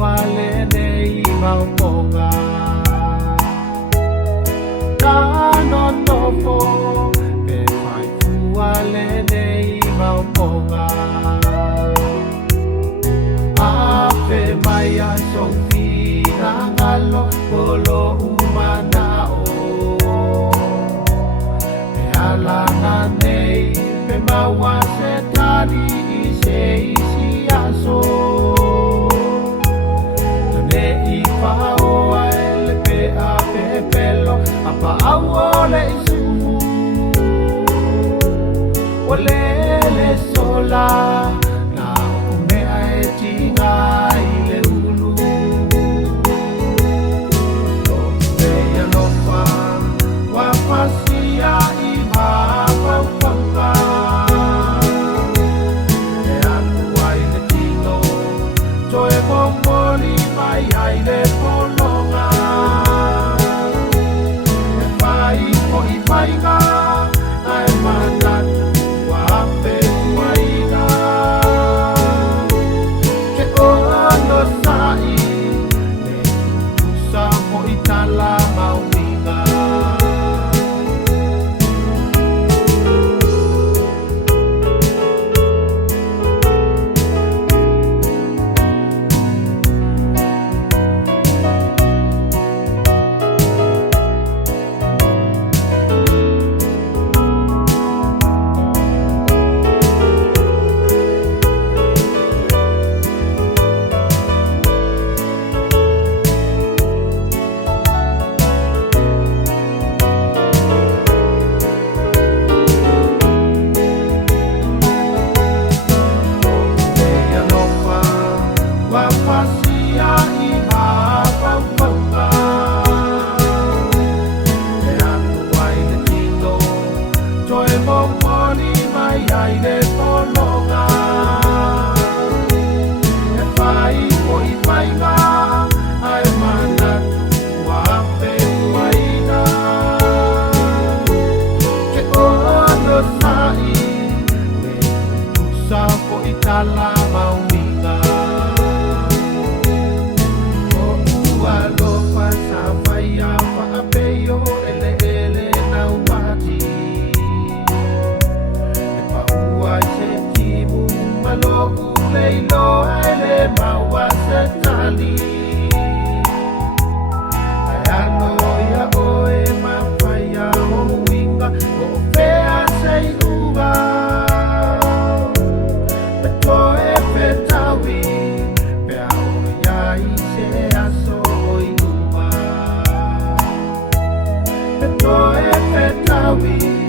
fuale nei mauponga Kanon nofo pe fai fuale nei mauponga Ape maya sofina ngalo polo umanao Pe alana nei pe mawa setari ise isi aso Apa awole isumu Walele sola Na umea etinga ile ulu Topeya lofa Wapasia iba Wapanga E atua ile tino Toe bomboli mai aile polonga Maiga, ai manatu wape maiga. Ke ono sai, ne tusa mo itala mauinga. Itala mauinga O ualo pasafaya Paapeyo ele ele na upati E paua setimu Malo uleilo ele mawa setali Ayano ya oe mafaya Ouinga o fea seiruga We